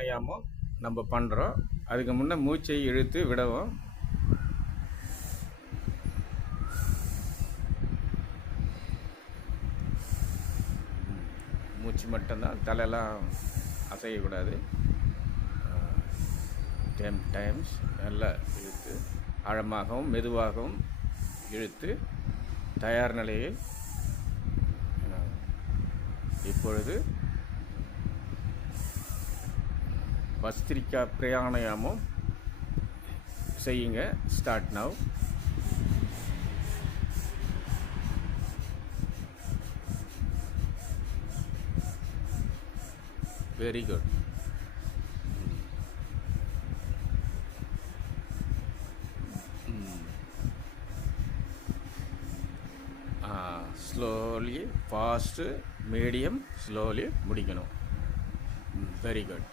பிராணாயாமம் நம்ம பண்ணுறோம். அதுக்கு முன்னே மூச்சை இழுத்து விடவும். மூச்சு மட்டும்தான், தலையெல்லாம் அசையக்கூடாது. 10 டைம்ஸ் நல்லா இழுத்து ஆழமாகவும் மெதுவாகவும் இழுத்து தயார் நிலையில். இப்பொழுது பஸ்திரிக்கா பிராணாயாமம் செய்யுங்க. Start now. Very good. Slowly, fast, medium, slowly முடிக்கணும். Very good.